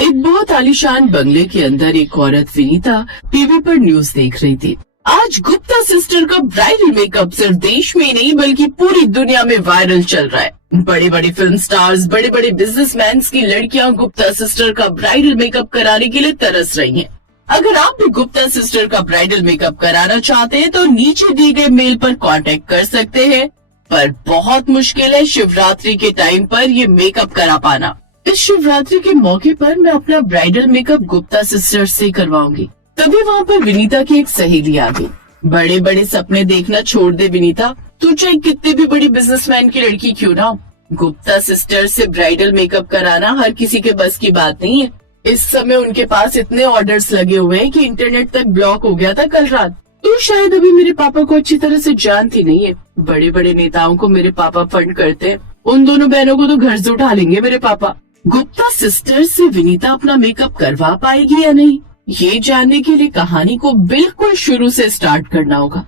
एक बहुत आलीशान बंगले के अंदर एक औरत विनीता टीवी पर न्यूज देख रही थी। आज गुप्ता सिस्टर का ब्राइडल मेकअप सिर्फ देश में नहीं बल्कि पूरी दुनिया में वायरल चल रहा है। बड़े बड़े फिल्म स्टार्स, बड़े बड़े बिजनेसमैन की लड़कियां गुप्ता सिस्टर का ब्राइडल मेकअप कराने के लिए तरस रही हैं। अगर आप भी गुप्ता सिस्टर का ब्राइडल मेकअप कराना चाहते हैं तो नीचे दिए गए मेल पर कांटेक्ट कर सकते हैं। पर बहुत मुश्किल है शिवरात्रि के टाइम पर ये मेकअप करा पाना। इस शिवरात्रि के मौके पर मैं अपना ब्राइडल मेकअप गुप्ता सिस्टर से करवाऊंगी। तभी वहाँ पर विनीता की एक सहेली आ गई। बड़े बड़े सपने देखना छोड़ दे विनीता, तू चाहे कितनी भी बड़ी बिजनेसमैन की लड़की क्यों ना हो, गुप्ता सिस्टर से ब्राइडल मेकअप कराना हर किसी के बस की बात नहीं है। इस समय उनके पास इतने ऑर्डर्स लगे हुए हैं कि इंटरनेट तक ब्लॉक हो गया था कल रात। तू शायद अभी मेरे पापा को अच्छी तरह से जानती नहीं है। बड़े बड़े नेताओं को मेरे पापा फंड करते हैं, उन दोनों बहनों को तो घर से उठा लेंगे मेरे पापा। गुप्ता सिस्टर से विनीता अपना मेकअप करवा पाएगी या नहीं, ये जानने के लिए कहानी को बिल्कुल शुरू से स्टार्ट करना होगा।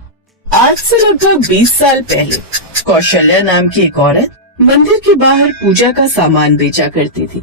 आज से लगभग 20 साल पहले कौशल्या नाम की एक औरत मंदिर के बाहर पूजा का सामान बेचा करती थी।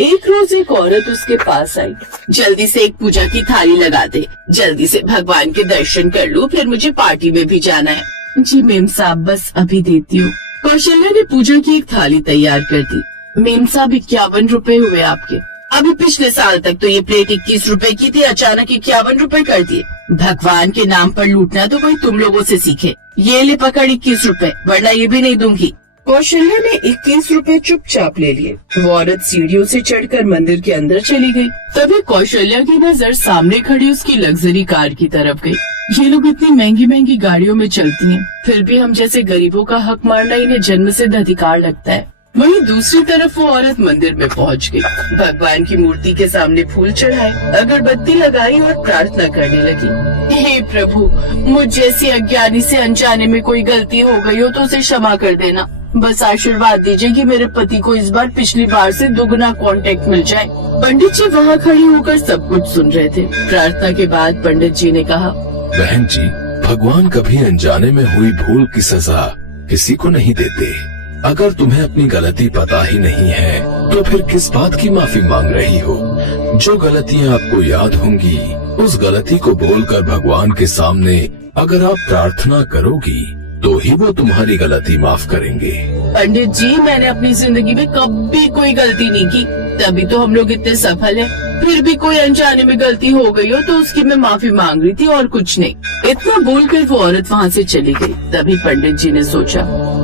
एक रोज एक औरत उसके पास आई। जल्दी से एक पूजा की थाली लगा दे, जल्दी से भगवान के दर्शन कर लूं, फिर मुझे पार्टी में भी जाना है। जी मेम साहब, बस अभी देती हूँ। कौशल्या ने पूजा की एक थाली तैयार कर दी। मेम साहब 51 रुपए हुए आपके। अभी पिछले साल तक तो ये प्लेट 21 रुपए की थी, अचानक 51 रुपए कर दिए। भगवान के नाम पर लूटना तो कोई तुम लोगों से सीखे। ये ले पकड़ 21 रुपए, वरना ये भी नहीं दूंगी। कौशल्या ने 21 रुपए चुपचाप ले लिए। वो औरत सीढ़ियों से चढ़कर मंदिर के अंदर चली गई। तभी कौशल्या की नजर सामने खड़ी उसकी लग्जरी कार की तरफ गई। ये लोग इतनी महंगी महंगी गाड़ियों में चलती हैं, फिर भी हम जैसे गरीबों का हक मारना इन्हें जन्म से अधिकार लगता है। वहीं दूसरी तरफ वो औरत मंदिर में पहुंच गई। भगवान की मूर्ति के सामने फूल चढ़ाए, अगरबत्ती लगाई और प्रार्थना करने लगी। हे प्रभु, मुझ जैसी अज्ञानी से अनजाने में कोई गलती हो गई हो तो उसे क्षमा कर देना। बस आशीर्वाद दीजिए कि मेरे पति को इस बार पिछली बार से दुगना कांटेक्ट मिल जाए। पंडित जी वहाँ खड़ी होकर सब कुछ सुन रहे थे। प्रार्थना के बाद पंडित जी ने कहा, बहन जी, भगवान कभी अनजाने में हुई भूल की सजा किसी को नहीं देते। अगर तुम्हें अपनी गलती पता ही नहीं है तो फिर किस बात की माफी मांग रही हो। जो गलतियाँ आपको याद होंगी उस गलती को बोलकर भगवान के सामने अगर आप प्रार्थना करोगी तो ही वो तुम्हारी गलती माफ करेंगे। पंडित जी, मैंने अपनी जिंदगी में कभी कोई गलती नहीं की, तभी तो हम लोग इतने सफल हैं। फिर भी कोई अनजाने में गलती हो गई हो तो उसकी मैं माफी मांग रही थी और कुछ नहीं। इतना बोलकर वो औरत वहाँ से चली गई। तभी पंडित जी ने सोचा,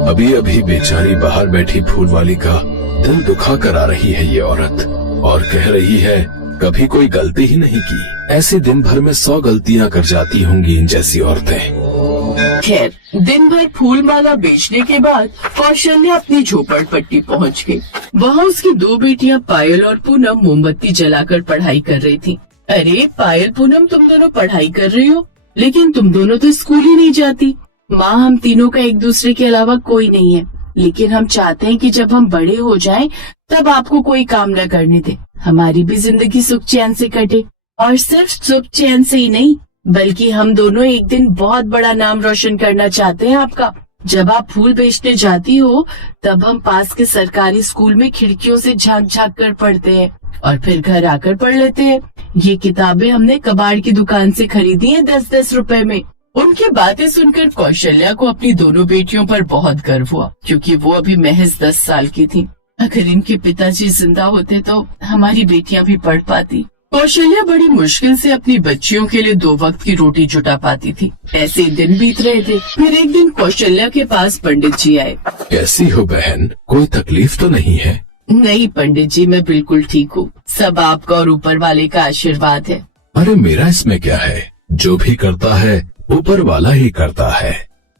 अभी अभी बेचारी बाहर बैठी फूल वाली का दिल दुखा कर आ रही है ये औरत और कह रही है कभी कोई गलती ही नहीं की। ऐसे दिन भर में 100 गलतियाँ कर जाती होंगी इन जैसी औरतें। खैर, दिन भर फूल माला बेचने के बाद कौशल्या अपनी झोपड़पट्टी पहुंच गई। वहाँ उसकी 2 बेटियां पायल और पूनम मोमबत्ती जलाकर पढ़ाई कर रही थी। अरे पायल, पूनम, तुम दोनों पढ़ाई कर रही हो, लेकिन तुम दोनों तो स्कूल ही नहीं जाती। माँ, हम तीनों का एक दूसरे के अलावा कोई नहीं है, लेकिन हम चाहते हैं कि जब हम बड़े हो जाएं, तब आपको कोई काम न करने दे, हमारी भी जिंदगी सुख चैन से कटे। और सिर्फ सुख चैन से ही नहीं, बल्कि हम दोनों एक दिन बहुत बड़ा नाम रोशन करना चाहते हैं आपका। जब आप फूल बेचने जाती हो तब हम पास के सरकारी स्कूल में खिड़कियों से झांक झांक कर पढ़ते हैं और फिर घर आकर पढ़ लेते हैं। ये किताबें हमने कबाड़ की दुकान से खरीदी हैं 10-10 रुपए में। उनकी बातें सुनकर कौशल्या को अपनी दोनों बेटियों पर बहुत गर्व हुआ, क्योंकि वो अभी महज 10 साल की थी। अगर इनके पिताजी जिंदा होते तो हमारी बेटियां भी पढ़ पाती। कौशल्या बड़ी मुश्किल से अपनी बच्चियों के लिए 2 वक्त की रोटी जुटा पाती थी। ऐसे दिन बीत रहे थे। फिर एक दिन कौशल्या के पास पंडित जी आए। कैसी हो बहन, कोई तकलीफ तो नहीं है? नहीं पंडित जी, मैं बिल्कुल ठीक हूँ। सब आपका और ऊपर वाले का आशीर्वाद है। अरे मेरा इसमें क्या है, जो भी करता है ऊपर वाला ही करता है।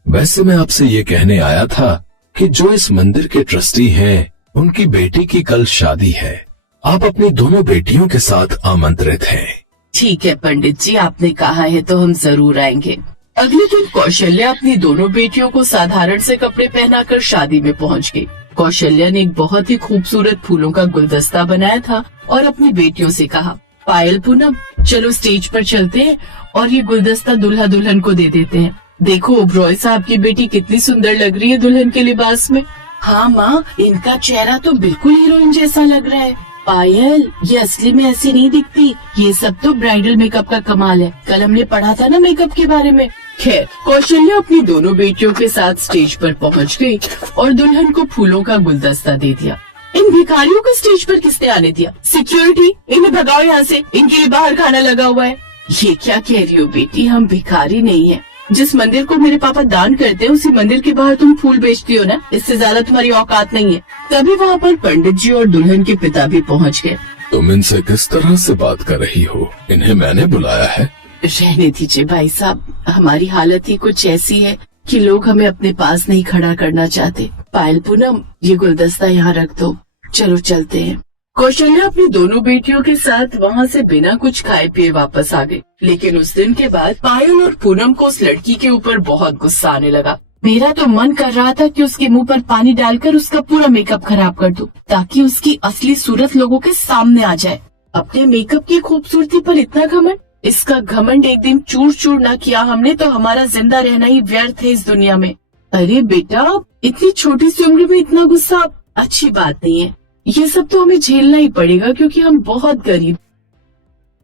वैसे मैं आपसे ये कहने आया था कि जो इस मंदिर के ट्रस्टी हैं, उनकी बेटी की कल शादी है। आप अपनी दोनों बेटियों के साथ आमंत्रित हैं। ठीक है पंडित जी, आपने कहा है तो हम जरूर आएंगे। अगले दिन कौशल्या अपनी दोनों बेटियों को साधारण से कपड़े पहनाकर शादी में पहुंच गई। कौशल्या ने एक बहुत ही खूबसूरत फूलों का गुलदस्ता बनाया था और अपनी बेटियों से कहा, पायल, पूनम, चलो स्टेज पर चलते हैं और ये गुलदस्ता दूल्हा दुल्हन को दे देते हैं। देखो ओबरॉय साहब की बेटी कितनी सुंदर लग रही है दुल्हन के लिबास में। हाँ माँ, इनका चेहरा तो बिल्कुल हीरोइन जैसा लग रहा है। पायल, ये असली में ऐसी नहीं दिखती। ये सब तो ब्राइडल मेकअप का कमाल है। कल हमने पढ़ा था ना मेकअप के बारे में। खैर, कौशल्या अपनी दोनों बेटियों के साथ स्टेज पर पहुंच गई और दुल्हन को फूलों का गुलदस्ता दे दिया। इन भिखारियों को स्टेज पर किसने आने दिया? सिक्योरिटी, इन्हें भगाओ यहाँ से, इनके लिए बाहर खाना लगा हुआ है। ये क्या कह रही हो बेटी, हम भिखारी नहीं है। जिस मंदिर को मेरे पापा दान करते हैं उसी मंदिर के बाहर तुम फूल बेचती हो ना, इससे ज्यादा तुम्हारी औकात नहीं है। तभी वहाँ पर पंडित जी और दुल्हन के पिता भी पहुँच गए। तुम इनसे किस तरह से बात कर रही हो? इन्हें मैंने बुलाया है। रहने दीजिए भाई साहब, हमारी हालत ही कुछ ऐसी है कि लोग हमें अपने पास नहीं खड़ा करना चाहते। पायल, पूनम, ये गुलदस्ता यहाँ रख दो, चलो चलते हैं। कौशल्या अपनी दोनों बेटियों के साथ वहाँ से बिना कुछ खाए पिए वापस आ गई। लेकिन उस दिन के बाद पायल और पूनम को उस लड़की के ऊपर बहुत गुस्सा आने लगा। मेरा तो मन कर रहा था कि उसके मुंह पर पानी डालकर उसका पूरा मेकअप खराब कर दूं, ताकि उसकी असली सूरत लोगों के सामने आ जाए। अपने मेकअप की खूबसूरती पर इतना घमंड, इसका घमंड एक दिन चूर चूर न किया हमने तो हमारा जिंदा रहना ही व्यर्थ है इस दुनिया में। अरे बेटा, इतनी छोटी सी उम्र में इतना गुस्सा अच्छी बात नहीं है। ये सब तो हमें झेलना ही पड़ेगा क्योंकि हम बहुत गरीब।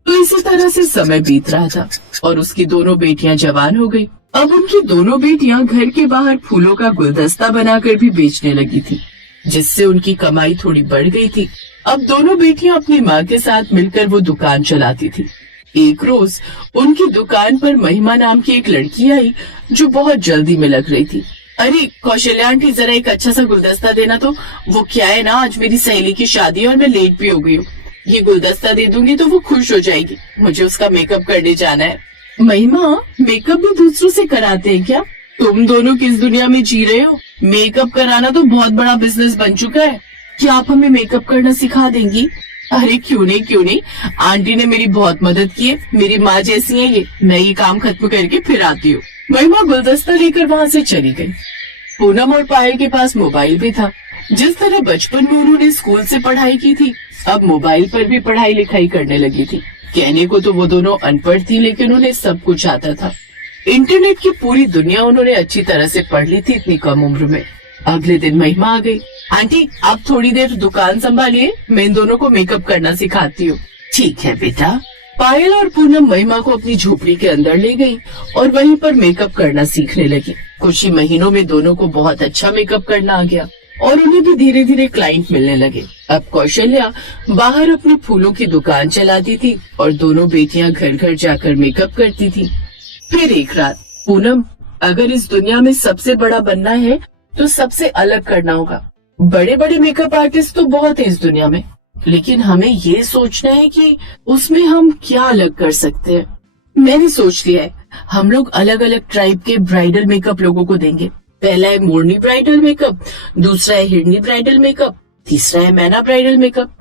तो इसी तरह से समय बीत रहा था और उसकी दोनों बेटियां जवान हो गई। अब उनकी दोनों बेटियां घर के बाहर फूलों का गुलदस्ता बनाकर भी बेचने लगी थी, जिससे उनकी कमाई थोड़ी बढ़ गई थी। अब दोनों बेटियां अपनी माँ के साथ मिलकर वो दुकान चलाती थी। एक रोज उनकी दुकान पर महिमा नाम की एक लड़की आई जो बहुत जल्दी में लग रही थी। अरे कौशल्या आंटी, जरा एक अच्छा सा गुलदस्ता देना तो। वो क्या है ना, आज मेरी सहेली की शादी है और मैं लेट भी हो गई हूँ। ये गुलदस्ता दे दूंगी तो वो खुश हो जाएगी। मुझे उसका मेकअप करने जाना है। महिमा, मेकअप भी दूसरों से कराते हैं क्या? तुम दोनों किस दुनिया में जी रहे हो? मेकअप कराना तो बहुत बड़ा बिजनेस बन चुका है। क्या आप हमें मेकअप करना सिखा देंगी? अरे क्यों नहीं, आंटी ने मेरी बहुत मदद की है। मेरी माँ जैसी है ये। मैं ये काम खत्म करके फिर आती हूँ। महिमा गुलदस्ता लेकर वहाँ से चली गई। पूनम और पायल के पास मोबाइल भी था। जिस तरह बचपन में उन्होंने स्कूल से पढ़ाई की थी, अब मोबाइल पर भी पढ़ाई लिखाई करने लगी थी। कहने को तो वो दोनों अनपढ़ थी, लेकिन उन्हें सब कुछ आता था। इंटरनेट की पूरी दुनिया उन्होंने अच्छी तरह से पढ़ ली थी इतनी कम उम्र में। अगले दिन महिमा आ गई। आंटी, आप थोड़ी देर दुकान संभालिए, मैं इन दोनों को मेकअप करना सिखाती हूँ। ठीक है बेटा। पायल और पूनम महिमा को अपनी झोपड़ी के अंदर ले गई और वहीं पर मेकअप करना सीखने लगी। कुछ ही महीनों में दोनों को बहुत अच्छा मेकअप करना आ गया और उन्हें भी धीरे धीरे क्लाइंट मिलने लगे। अब कौशल्या बाहर अपनी फूलों की दुकान चलाती थी और दोनों बेटियां घर घर जाकर मेकअप करती थी। फिर एक रात, पूनम, अगर इस दुनिया में सबसे बड़ा बनना है तो सबसे अलग करना होगा। बड़े बड़े मेकअप आर्टिस्ट तो बहुत है इस दुनिया में, लेकिन हमें ये सोचना है कि उसमें हम क्या अलग कर सकते हैं। मैंने सोच लिया है, हम लोग अलग अलग ट्राइब के ब्राइडल मेकअप लोगों को देंगे। पहला है मोरनी ब्राइडल मेकअप, दूसरा है हिरनी ब्राइडल मेकअप, तीसरा है मैना ब्राइडल मेकअप।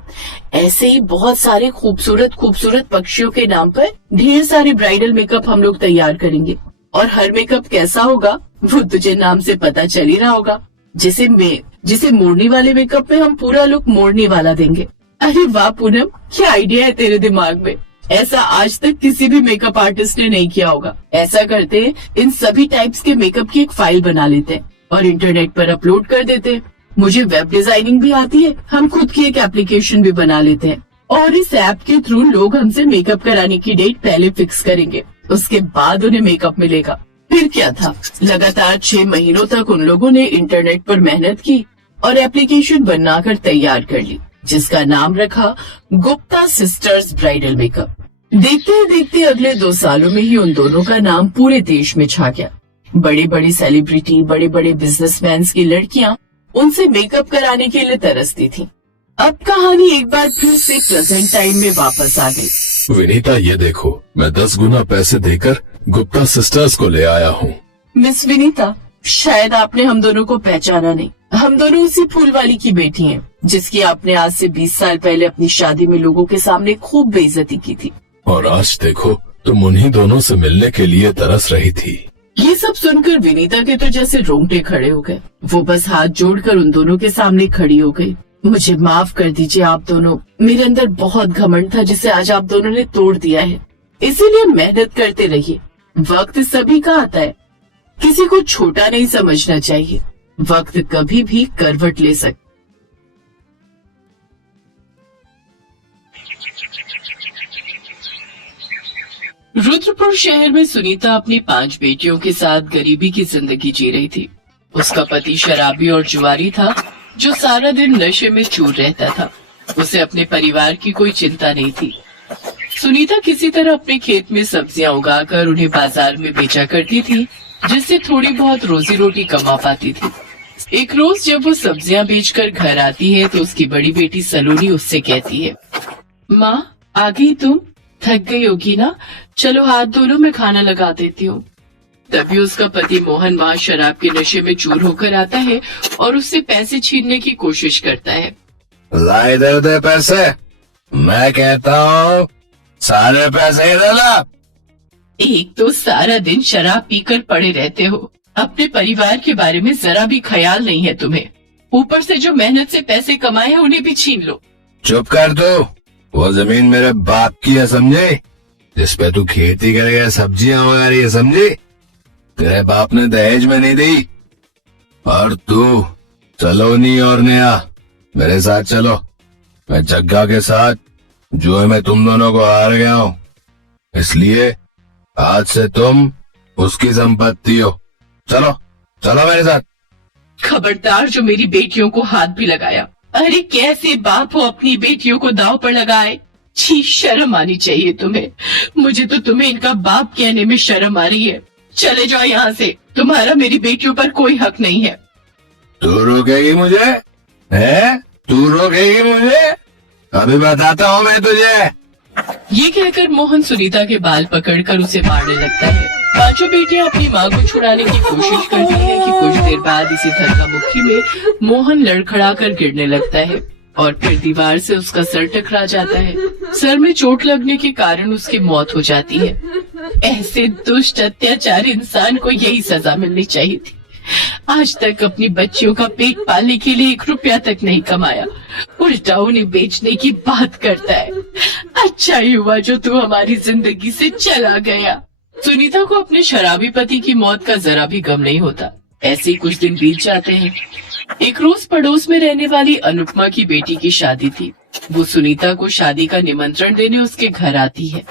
ऐसे ही बहुत सारे खूबसूरत खूबसूरत पक्षियों के नाम पर ढेर सारे ब्राइडल मेकअप हम लोग तैयार करेंगे। और हर मेकअप कैसा होगा वो तुझे नाम से पता चल ही रहा होगा। जिसे मोरनी वाले मेकअप में हम पूरा लुक मोरनी वाला देंगे। अरे वाह पूनम, क्या आइडिया है तेरे दिमाग में। ऐसा आज तक किसी भी मेकअप आर्टिस्ट ने नहीं किया होगा। ऐसा करते हैं, इन सभी टाइप्स के मेकअप की एक फाइल बना लेते हैं और इंटरनेट पर अपलोड कर देते हैं। मुझे वेब डिजाइनिंग भी आती है, हम खुद की एक एप्लीकेशन भी बना लेते हैं और इस ऐप के थ्रू लोग हमसे मेकअप कराने की डेट पहले फिक्स करेंगे, उसके बाद उन्हें मेकअप मिलेगा। फिर क्या था, लगातार 6 महीनों तक उन लोगों ने इंटरनेट पर मेहनत की और एप्लीकेशन बनाकर तैयार कर ली, जिसका नाम रखा गुप्ता सिस्टर्स ब्राइडल मेकअप। देखते अगले 2 सालों में ही उन दोनों का नाम पूरे देश में छा गया। बड़े बड़े सेलिब्रिटी, बड़े बड़े बिजनेसमैन की लड़कियां उनसे मेकअप कराने के लिए तरसती थी। अब कहानी एक बार फिर से प्रेजेंट टाइम में वापस आ गई। विनीता, ये देखो, मैं 10 गुना पैसे देकर गुप्ता सिस्टर्स को ले आया हूँ। मिस विनीता, शायद आपने हम दोनों को पहचाना नहीं। हम दोनों उसी फूल वाली की बेटी हैं, जिसकी आपने आज से 20 साल पहले अपनी शादी में लोगों के सामने खूब बेइज्जती की थी। और आज देखो, तुम उन्हीं दोनों से मिलने के लिए तरस रही थी। ये सब सुनकर विनीता के तो जैसे रोंगटे खड़े हो गए। वो बस हाथ जोड़कर उन दोनों के सामने खड़ी हो गई। मुझे माफ कर दीजिए आप दोनों, मेरे अंदर बहुत घमंड था जिसे आज आप दोनों ने तोड़ दिया है। इसीलिए मेहनत करते रहिए। वक्त सभी का आता है, किसी को छोटा नहीं समझना चाहिए। वक्त कभी भी करवट ले सकता। रुद्रपुर शहर में सुनीता अपनी 5 बेटियों के साथ गरीबी की जिंदगी जी रही थी। उसका पति शराबी और जुआरी था जो सारा दिन नशे में चूर रहता था। उसे अपने परिवार की कोई चिंता नहीं थी। सुनीता किसी तरह अपने खेत में सब्जियां उगाकर उन्हें बाजार में बेचा करती थी, जिससे थोड़ी बहुत रोजी रोटी कमा पाती थी। एक रोज जब वो सब्जियां बेचकर घर आती है तो उसकी बड़ी बेटी सलोनी उससे कहती है, माँ आ गई तुम? थक गई होगी ना, चलो हाथ धो लो, मैं खाना लगा देती हूँ। तभी उसका पति मोहन वहाँ शराब के नशे में चूर होकर आता है और उससे पैसे छीनने की कोशिश करता है। ला इधर दे पैसे, मैं कहता हूँ सारे पैसे इधर ला। एक तो सारा दिन शराब पीकर पड़े रहते हो, अपने परिवार के बारे में जरा भी ख्याल नहीं है तुम्हें। ऊपर से जो मेहनत से पैसे कमाए हैं उन्हें भी छीन लो। चुप कर तू, वो जमीन मेरे बाप की है समझे, जिसपे तू खेती करेगा, सब्जियां उगा रही है समझी, तेरे बाप ने दहेज में नहीं दी। और तू सलोनी और नेहा मेरे साथ चलो, मैं जग्गा के साथ जुए में तुम दोनों को हार गया हूँ, इसलिए आज से तुम उसकी संपत्ति हो। चलो चलो मेरे साथ। खबरदार जो मेरी बेटियों को हाथ भी लगाया। अरे कैसे बाप हो अपनी बेटियों को दांव पर लगाए। छी, शर्म आनी चाहिए तुम्हें। मुझे तो तुम्हें इनका बाप कहने में शर्म आ रही है। चले जाओ यहाँ से, तुम्हारा मेरी बेटियों पर कोई हक नहीं है। तू रोकेगी मुझे? है तू रोकेगी मुझे? अभी बताता हूँ मैं तुझे। ये कहकर मोहन सुनीता के बाल पकड़कर उसे मारने लगता है। पांचों बेटियां अपनी माँ को छुड़ाने की कोशिश करती हैं कि कुछ देर बाद इसी धक्का-मुक्की में मोहन लड़खड़ा कर गिरने लगता है और फिर दीवार से उसका सर टकरा जाता है। सर में चोट लगने के कारण उसकी मौत हो जाती है। ऐसे दुष्ट अत्याचारी इंसान को यही सजा मिलनी चाहिए थी। आज तक अपनी बच्चियों का पेट पालने के लिए 1 रुपया तक नहीं कमाया, उल्टा उन्हें बेचने की बात करता है। अच्छा ही हुआ जो तू हमारी जिंदगी से चला गया। सुनीता को अपने शराबी पति की मौत का जरा भी गम नहीं होता। ऐसे ही कुछ दिन बीत जाते हैं। एक रोज पड़ोस में रहने वाली अनुपमा की बेटी की शादी थी। वो सुनीता को शादी का निमंत्रण देने उसके घर आती है।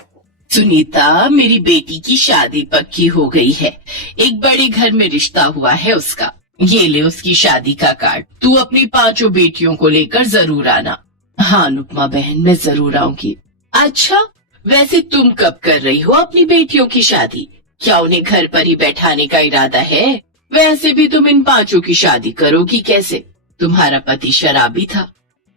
सुनीता, मेरी बेटी की शादी पक्की हो गई है। एक बड़े घर में रिश्ता हुआ है उसका। ये ले उसकी शादी का कार्ड। तू अपनी 5 बेटियों को लेकर जरूर आना। हाँ अनुपमा बहन, मैं जरूर आऊंगी। अच्छा, वैसे तुम कब कर रही हो अपनी बेटियों की शादी? क्या उन्हें घर पर ही बैठाने का इरादा है? वैसे भी तुम इन 5 की शादी करोगी कैसे? तुम्हारा पति शराबी था,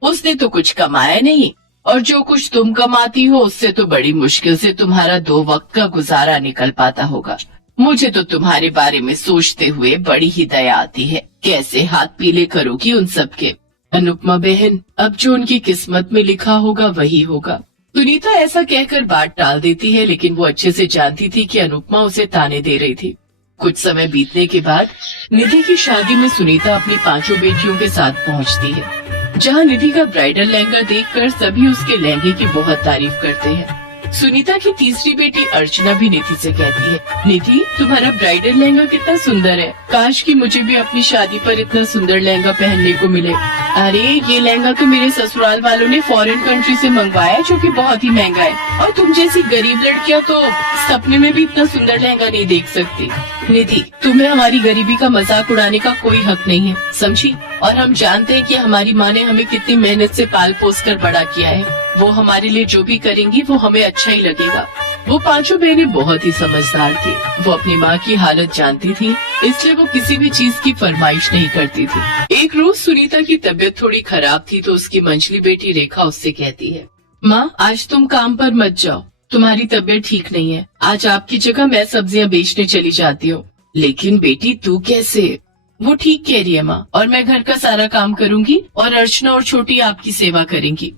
उसने तो कुछ कमाया नहीं, और जो कुछ तुम कमाती हो उससे तो बड़ी मुश्किल से तुम्हारा 2 वक्त का गुजारा निकल पाता होगा। मुझे तो तुम्हारे बारे में सोचते हुए बड़ी ही दया आती है। कैसे हाथ पीले करोगी उन सब के। अनुपमा बहन, अब जो उनकी किस्मत में लिखा होगा वही होगा। सुनीता ऐसा कहकर बात टाल देती है, लेकिन वो अच्छे से जानती थी कि अनुपमा उसे ताने दे रही थी। कुछ समय बीतने के बाद निधि की शादी में सुनीता अपनी 5 बेटियों के साथ पहुंचती है, जहां निधि का ब्राइडल लहंगा देखकर सभी उसके लहंगे की बहुत तारीफ करते हैं। सुनीता की तीसरी बेटी अर्चना भी निधि से कहती है, निधि तुम्हारा ब्राइडल लहंगा कितना सुंदर है। काश कि मुझे भी अपनी शादी पर इतना सुंदर लहंगा पहनने को मिले। अरे ये लहंगा तो मेरे ससुराल वालों ने फॉरेन कंट्री से मंगवाया, जो कि बहुत ही महंगा है, और तुम जैसी गरीब लड़कियां तो सपने में भी इतना सुंदर लहंगा नहीं देख सकती। निधि, तुम्हें हमारी गरीबी का मजाक उड़ाने का कोई हक नहीं है, समझी? और हम जानते हैं कि हमारी माँ ने हमें कितनी मेहनत से पाल पोस कर बड़ा किया है। वो हमारे लिए जो भी करेंगी वो हमें अच्छा ही लगेगा। वो 5 बहनें बहुत ही समझदार थी। वो अपनी माँ की हालत जानती थी, इसलिए वो किसी भी चीज की फरमाइश नहीं करती थी। एक रोज सुनीता की तबीयत थोड़ी खराब थी तो उसकी मंझली बेटी रेखा उससे कहती है, माँ आज तुम काम पर मत जाओ, तुम्हारी तबीयत ठीक नहीं है। आज आपकी जगह मैं सब्जियां बेचने चली जाती हूँ। लेकिन बेटी तू कैसे? वो ठीक कह रही है माँ, और मैं घर का सारा काम करूंगी और अर्चना और छोटी आपकी सेवा करेंगी।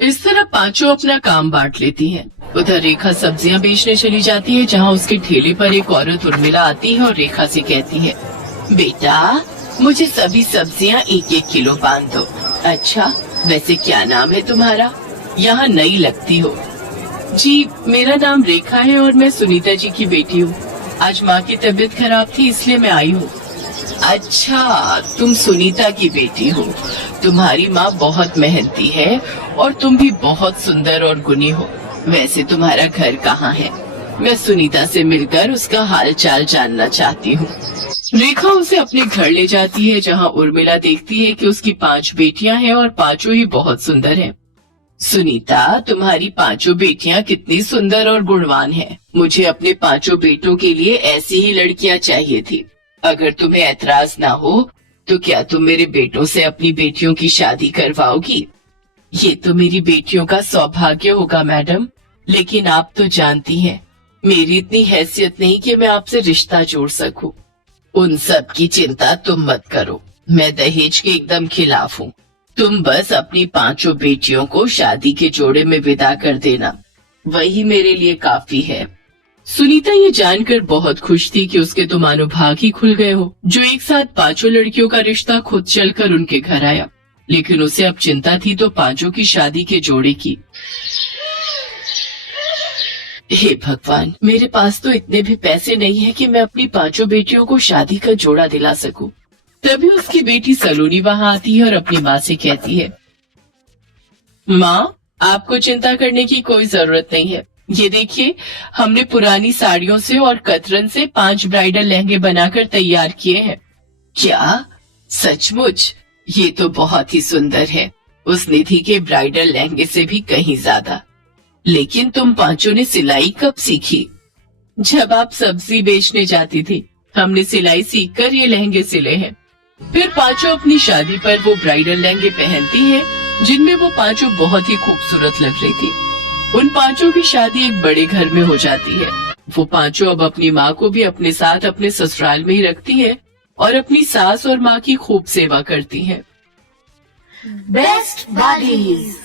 इस तरह 5 अपना काम बांट लेती हैं। उधर रेखा सब्जियां बेचने चली जाती है, जहाँ उसके ठेले पर एक औरत उर्मिला आती है और रेखा से कहती है, बेटा मुझे सभी सब्जियां 1-1 किलो बांध दो। अच्छा, वैसे क्या नाम है तुम्हारा? यहाँ नई लगती हो। जी मेरा नाम रेखा है और मैं सुनीता जी की बेटी हूँ। आज माँ की तबीयत खराब थी इसलिए मैं आई हूँ। अच्छा, तुम सुनीता की बेटी हो। तुम्हारी माँ बहुत मेहनती है और तुम भी बहुत सुंदर और गुणी हो। वैसे तुम्हारा घर कहाँ है? मैं सुनीता से मिलकर उसका हाल चाल जानना चाहती हूँ। रेखा उसे अपने घर ले जाती है, जहाँ उर्मिला देखती है कि उसकी 5 बेटियां हैं और 5 ही बहुत सुंदर हैं। सुनीता, तुम्हारी 5 बेटियां कितनी सुंदर और गुणवान हैं। मुझे अपने 5 बेटों के लिए ऐसी ही लड़कियां चाहिए थी। अगर तुम्हें ऐतराज ना हो तो क्या तुम मेरे बेटों से अपनी बेटियों की शादी करवाओगी? ये तो मेरी बेटियों का सौभाग्य होगा मैडम, लेकिन आप तो जानती हैं मेरी इतनी हैसियत नहीं कि मैं आपसे रिश्ता जोड़ सकूं। उन सब की चिंता तुम मत करो, मैं दहेज के एकदम खिलाफ हूँ। तुम बस अपनी 5 बेटियों को शादी के जोड़े में विदा कर देना, वही मेरे लिए काफी है। सुनीता ये जानकर बहुत खुश थी कि उसके तो मानो भाग ही खुल गए हो, जो एक साथ 5 लड़कियों का रिश्ता खुद चलकर उनके घर आया। लेकिन उसे अब चिंता थी तो 5 की शादी के जोड़े की। हे भगवान, मेरे पास तो इतने भी पैसे नहीं है कि मैं अपनी 5 बेटियों को शादी का जोड़ा दिला सकूं। तभी उसकी बेटी सलोनी वहां आती है और अपनी माँ से कहती है, माँ, आपको चिंता करने की कोई जरूरत नहीं है। ये देखिए, हमने पुरानी साड़ियों से और कतरन से 5 ब्राइडल लहंगे बनाकर तैयार किए हैं। क्या? सचमुच? ये तो बहुत ही सुंदर है, उस निधि के ब्राइडल लहंगे से भी कहीं ज्यादा। लेकिन तुम 5 ने सिलाई कब सीखी? जब आप सब्जी बेचने जाती थी, हमने सिलाई सीखकर ये लहंगे सिले हैं। फिर 5 अपनी शादी पर वो ब्राइडल लहंगे पहनती हैं, जिनमें वो 5 बहुत ही खूबसूरत लग रही थी। उन 5 की शादी एक बड़े घर में हो जाती है। वो 5 अब अपनी माँ को भी अपने साथ अपने ससुराल में ही रखती है और अपनी सास और माँ की खूब सेवा करती हैं। Best buddies.